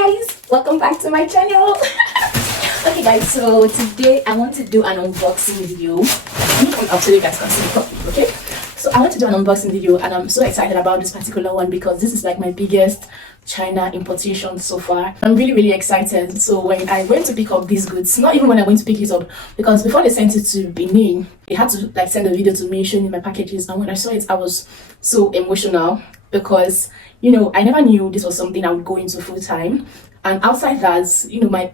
guys, welcome back to my channel. Okay guys, so today I want to do an unboxing video. So you guys can see the copy, okay? So I want to do an unboxing video and I'm so excited about this particular one because this is like my biggest China importation so far. I'm really excited. So when I went to pick up these goods, not even when I went to pick it up, because before they sent it to Benin, they had to like send a video to me showing me my packages, and when I saw it I was so emotional because, you know, I never knew this was something I would go into full time. And outside that, you know, my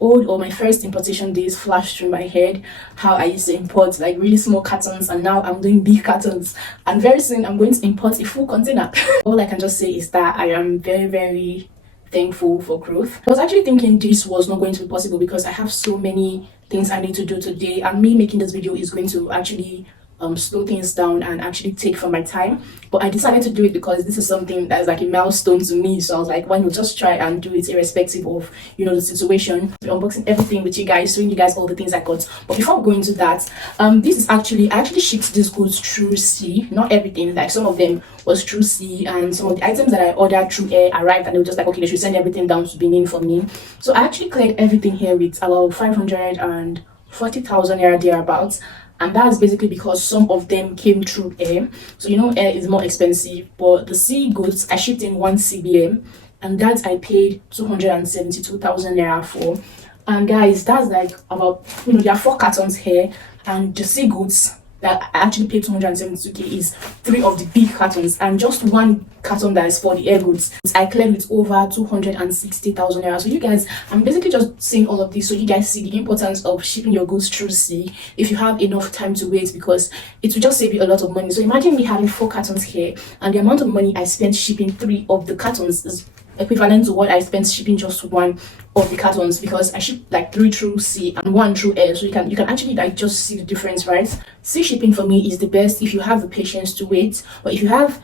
first importation days flashed through my head, how I used to import like really small cartons, and now I'm doing big cartons, and very soon I'm going to import a full container. All I can just say is that I am very thankful for growth. I was actually thinking this was not going to be possible because I have so many things I need to do today, and me making this video is going to actually slow things down and actually take from my time. But I decided to do it because this is something that's like a milestone to me, so I was like, why not just try and do it irrespective of, you know, the situation. We're unboxing everything with you guys, showing you guys all the things I got. But before going into that, this is actually, I actually shipped these goods through sea. Not everything, like some of them was through sea, and some of the items that I ordered through air arrived and they were just like, okay, they should send everything down to Benin for me. So I actually cleared everything here with about 540,000 naira thereabouts. And that's basically because some of them came through air. So you know, air is more expensive, but the sea goods I shipped in 1 CBM, and that I paid 272,000 naira for. And guys, that's like about, you know, there are 4 cartons here, and the sea goods that I actually paid 272k is 3 of the big cartons, and just 1 carton that is for the air goods I cleared with over 260,000 naira. So you guys, I'm basically just saying all of this so you guys see the importance of shipping your goods through sea if you have enough time to wait, because it will just save you a lot of money. So imagine me having 4 cartons here, and the amount of money I spent shipping 3 of the cartons is equivalent to what I spent shipping just 1 of the cartons, because I shipped like 3 through sea and 1 through air. So you can actually like just see the difference, right? Sea shipping for me is the best if you have the patience to wait. But if you have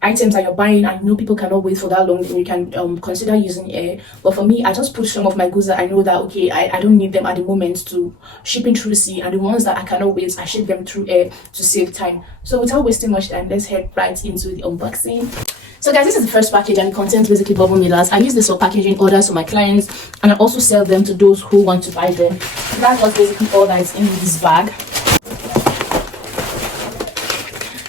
items that you're buying and you know people cannot wait for that long, then you can consider using air. But for me, I just push some of my goods that I know that okay, I don't need them at the moment to shipping through sea, and the ones that I cannot wait, I ship them through air to save time. So without wasting much time, let's head right into the unboxing. So guys, this is the first package and it contains basically bubble millers. I use this for packaging orders for my clients, and I also sell them to those who want to buy them. So that was basically all that is in this bag.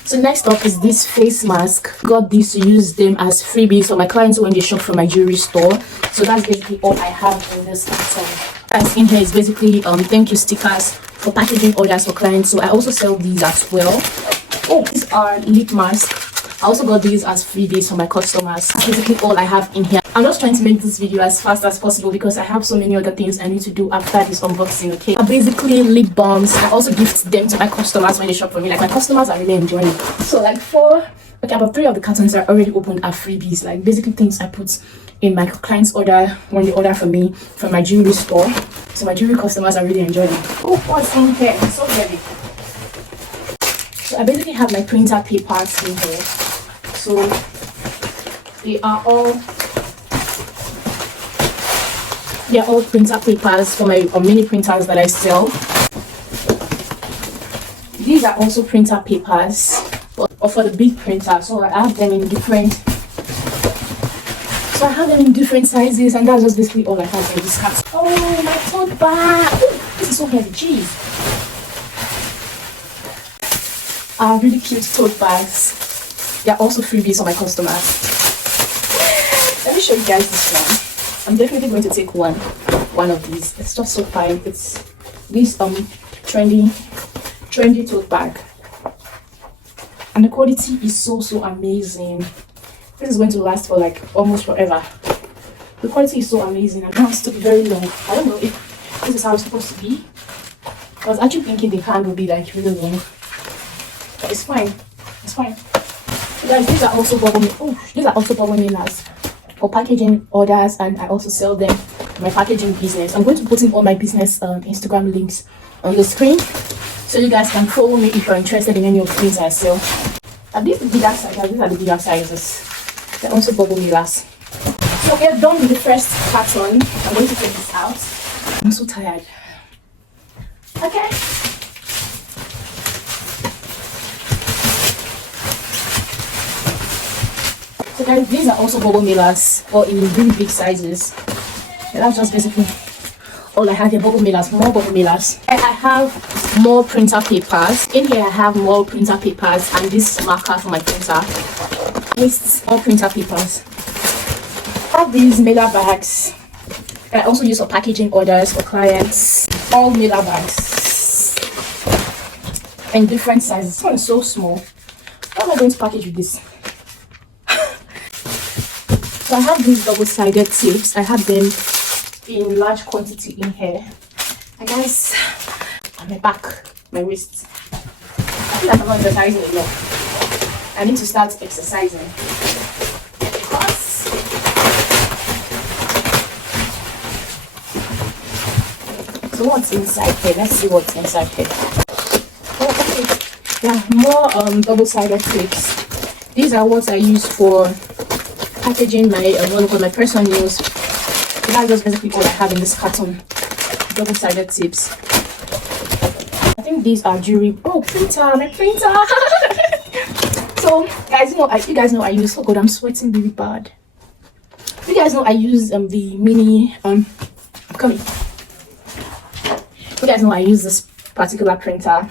So next up is this face mask. Got these to use them as freebies for my clients when they shop from my jewelry store. So that's basically all I have in this carton. As in here is basically thank you stickers for packaging orders for clients. So I also sell these as well. Oh, these are lip masks. I also got these as freebies for my customers. That's basically all I have in here. I'm just trying to make this video as fast as possible because I have so many other things I need to do after this unboxing, okay? Basically lip balms. I also gift them to my customers when they shop for me. Like, my customers are really enjoying it. So like about 3 of the cartons are already opened are freebies. Like basically things I put in my client's order when they order for me from my jewelry store. So my jewelry customers are really enjoying it. Oh, what's in here? It's so heavy. So I basically have my printer papers in here. So they are all printer papers for my mini printers that I sell. These are also printer papers or for the big printer. So I have them in different sizes, and that's just basically all I have in this carton. Oh, my tote bag. Ooh, this is so heavy. Jeez. Really cute tote bags. They're also freebies for my customers. Let me show you guys this one. I'm definitely going to take one of these. It's just so fine. It's this trendy tote bag, and the quality is so amazing. This is going to last for like almost forever. The quality is so amazing, and it has to be very long. I don't know if this is how it's supposed to be. I was actually thinking the hand would be like really long, but it's fine. It's fine. Guys, these are also bubble millers for packaging orders, and I also sell them in my packaging business. I'm going to put in all my business Instagram links on the screen so you guys can follow me if you're interested in any of the things I sell. And these are the bigger sizes. These are the bigger sizes. They're also bubble millers. So we're done with the first carton. I'm going to take this out. I'm so tired. Okay. So guys, these are also bubble millers, or in really big sizes. that's just basically all I have here. Bubble mailers, more bubble mailers. And I have more printer papers. In here I have more printer papers and this marker for my printer. With more printer papers. I have these mailer bags that I also use for packaging orders for clients. All mailer bags in different sizes. This one is so small. How am I going to package with this? So I have these double-sided tapes. I have them in large quantity in here. And guys, on my back, my wrists. I feel like I'm not exercising enough. I need to start exercising. Because so what's inside here? Let's see what's inside here. Oh, okay. Yeah, more double-sided tapes. These are what I use for packaging my my personal news. That's just basically all I have in this carton. Double-sided tips. I think these are jewelry. Oh, printer, my printer. So guys, you guys know I use, oh god, I'm sweating really bad. You guys know I use the mini coming. You guys know I use this particular printer,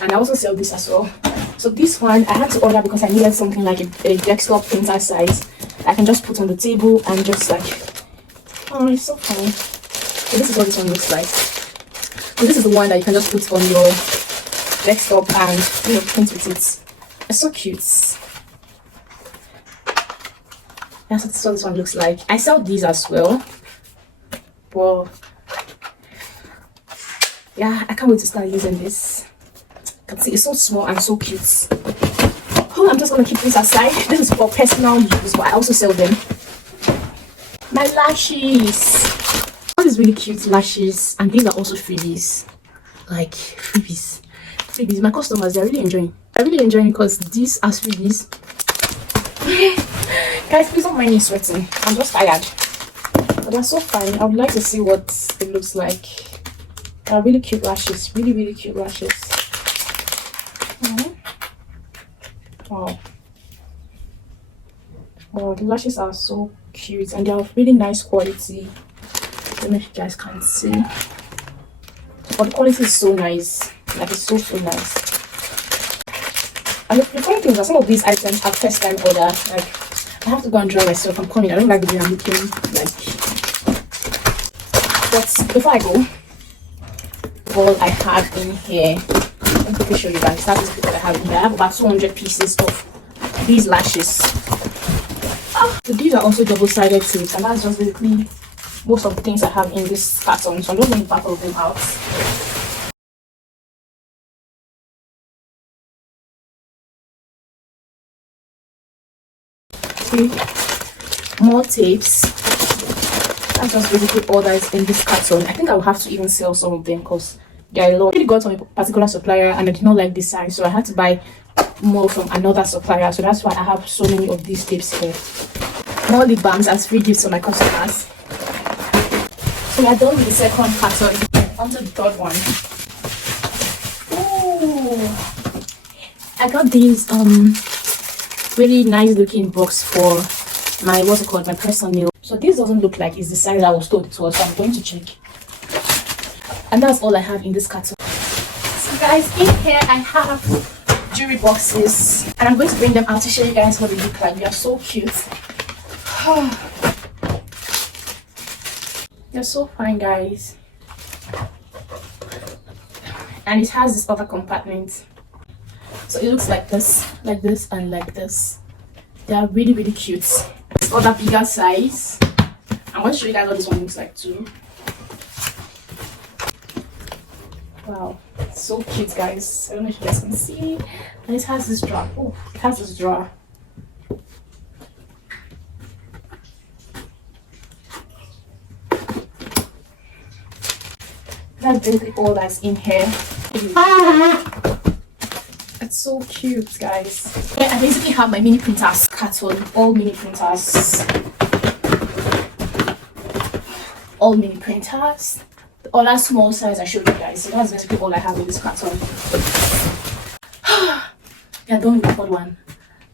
and I also sell this as well. So this one I had to order because I needed something like a desktop printer size I can just put on the table and just like, oh, it's so funny. So this is what this one looks like. So this is the one that you can just put on your desktop and print with it. It's so cute. That's what this one looks like. I sell these as well. But yeah, I can't wait to start using this. You can see it's so small and so cute. Oh, I'm just gonna keep this aside. This is for personal use, but I also sell them. My lashes. All these really cute lashes, and these are also freebies. Like freebies. My customers, they're really enjoying. I really enjoy because these are freebies. Guys, please don't mind me sweating. I'm just tired. But they're so fine. I would like to see what it looks like. They're really cute lashes. Really cute lashes. Wow. Oh, the lashes are so cute and they are really nice quality. I don't know if you guys can see. But the quality is so nice. Like, it's so nice. And the funny thing is that some of these items are first time order. Like, I have to go and dry myself. I'm coming. I don't like the way I'm looking like. But before I go, all I have in here, let me quickly show you guys. That is what I have in here. I have about 200 pieces of these lashes. So these are also double-sided tapes, and that's just basically most of the things I have in this carton. So I'm just going to pack all of them out. More tapes. That's just basically all that is in this carton. I think I will have to even sell some of them because they are a lot. I really got from a particular supplier and I did not like this size, so I had to buy more from another supplier. So that's why I have so many of these tapes here. More lip balms as free gifts for my customers. So we are done with the second carton. On to the third one. Ooh, I got these really nice looking box for my my personal nail. So this doesn't look like it's the size I was told it was, so I'm going to check. And that's all I have in this carton. So guys, in here I have jewelry boxes, and I'm going to bring them out to show you guys what they look like. They are so cute. They're so fine, guys. And it has this other compartment. So it looks like this, and like this. They are really cute. This other bigger size. I'm going to show you guys what this one looks like too. Wow, it's so cute, guys. I don't know if you guys can see. And it has this drawer. Oh, it has this drawer. That's basically all that's in here. It's so cute, guys. I basically have my mini printers carton, all mini printers. All mini printers. The other small size I showed you guys. So that's basically all I have in this carton. We are done with the third one.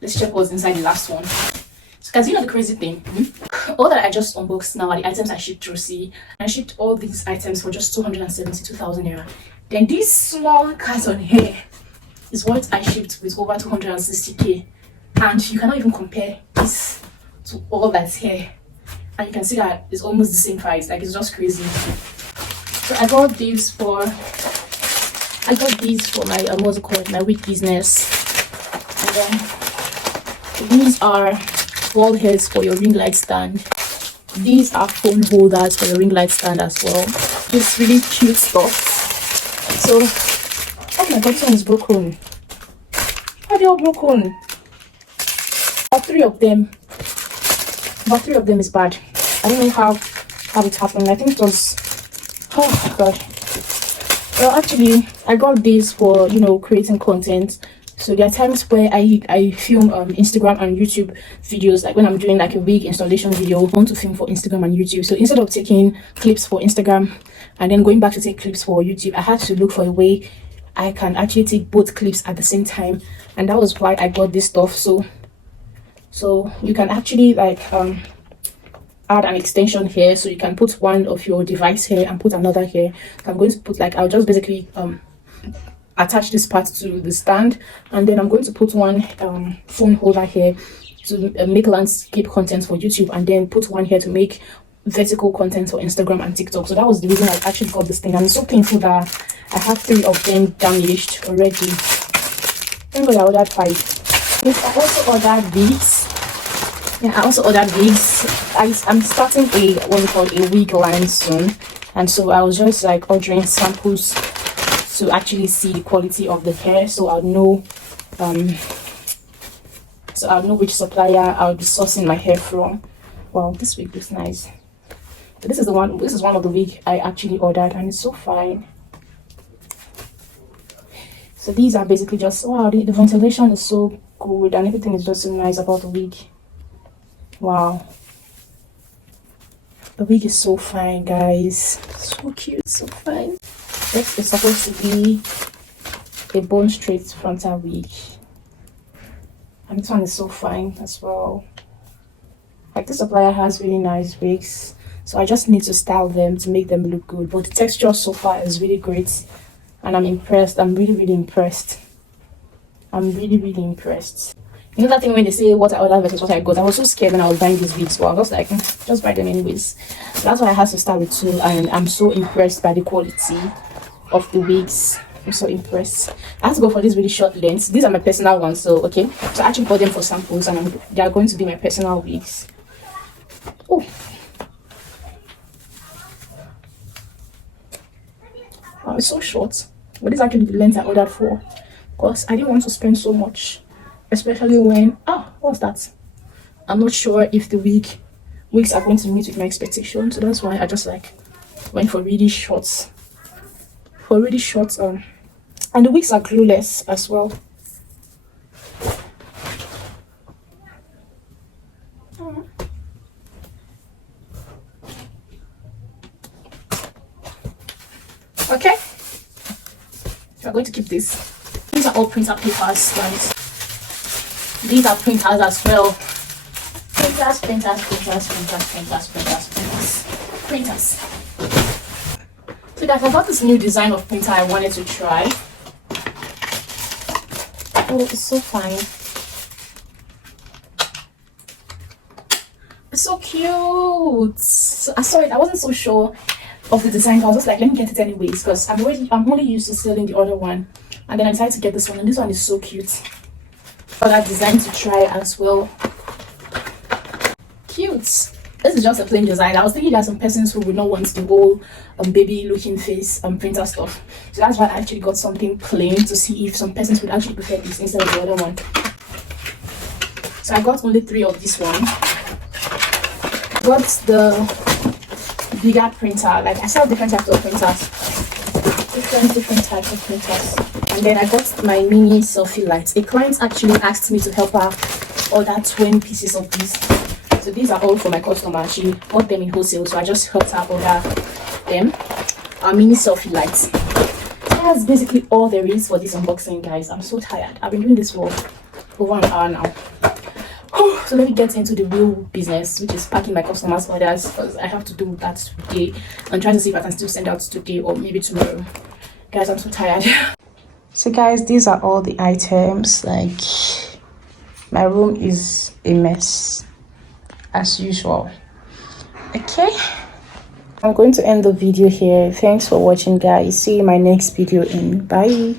Let's check what's inside the last one. So guys, you know the crazy thing? all that I just unboxed now are the items I shipped through C. I shipped all these items for just 272,000 naira. Then this small carton here is what I shipped with over 260k, and you cannot even compare this to all that's here, and you can see that it's almost the same price. Like, it's just crazy. So I got these for my what's it called, my wig business. And then these are wall heads for your ring light stand. These are phone holders for your ring light stand as well. This really cute stuff. So, oh my god, this one is broken. Why are they all broken? About three of them is bad. I don't know how it happened. I think it was, oh my god. Well, actually, I got these for, you know, creating content. So there are times where I film Instagram and YouTube videos, like when I'm doing like a wig installation video. I want to film for Instagram and YouTube. So instead of taking clips for Instagram and then going back to take clips for YouTube, I had to look for a way I can actually take both clips at the same time, and that was why I got this stuff. So you can actually like add an extension here, so you can put one of your device here and put another here. So I'm going to put, like, I'll just basically attach this part to the stand, and then I'm going to put one phone holder here to make landscape content for YouTube, and then put one here to make vertical content for Instagram and TikTok. So that was the reason I actually got this thing, and it's so painful that I have 3 of them damaged already. Thank God I ordered 5. Yes, I also ordered these. Yeah, I also ordered wigs. I'm starting a wig line soon, and so I was just like ordering samples to actually see the quality of the hair, so I'll know which supplier I'll be sourcing my hair from. Wow, this wig looks nice. So this is one of the wig I actually ordered, and it's so fine. So these are basically just, wow, the ventilation is so good, and everything is just so nice about the wig. Wow, the wig is so fine, guys. So cute, so fine. This is supposed to be a bone straight frontal wig, and this one is so fine as well. Like, this supplier has really nice wigs, so I just need to style them to make them look good. But the texture so far is really great, and I'm impressed. I'm really impressed. I'm really impressed. You know that thing when they say what I ordered versus what I got? I was so scared when I was buying these wigs, but I was like, just buy them anyways. So that's why I had to start with 2, and I'm so impressed by the quality of the wigs. I'm so impressed. I had to go for these really short lengths. These are my personal ones, so okay. So I actually bought them for samples, and they are going to be my personal wigs. Oh. Wow, it's so short. But this is actually the length I ordered for, because I didn't want to spend so much. Especially when, what's that? I'm not sure if the wigs are going to meet with my expectations. So that's why I just like went for really short. And the wigs are glueless as well. Okay, we're going to keep this. These are all printer papers, right? These are printers as well. Printers. So guys, I got this new design of printer I wanted to try. Oh, it's so fine. It's so cute. So I saw it, I wasn't so sure of the design. I was just like, let me get it anyways, because I'm only used to selling the other one. And then I decided to get this one, and this one is so cute. For that design to try as well. Cute. This is just a plain design. I was thinking there are some persons who would not want the whole baby looking face printer stuff. So that's why I actually got something plain, to see if some persons would actually prefer this instead of the other one. So I got only 3 of this one. Got the bigger printer. Like, I saw different types of printers. Different types of printers. And then I got my mini selfie lights. A client actually asked me to help her order 20 pieces of these. So these are all for my customer. She bought them in wholesale, so I just helped her order them. Our mini selfie lights. That's basically all there is for this unboxing, guys. I'm so tired. I've been doing this for over an hour now. So let me get into the real business, which is packing my customers' orders, because I have to do that today. I'm trying to see if I can still send out today or maybe tomorrow. Guys, I'm so tired. So guys, these are all the items. Like, my room is a mess as usual. Okay, I'm going to end the video here. Thanks for watching, guys. See you in my next video, and bye.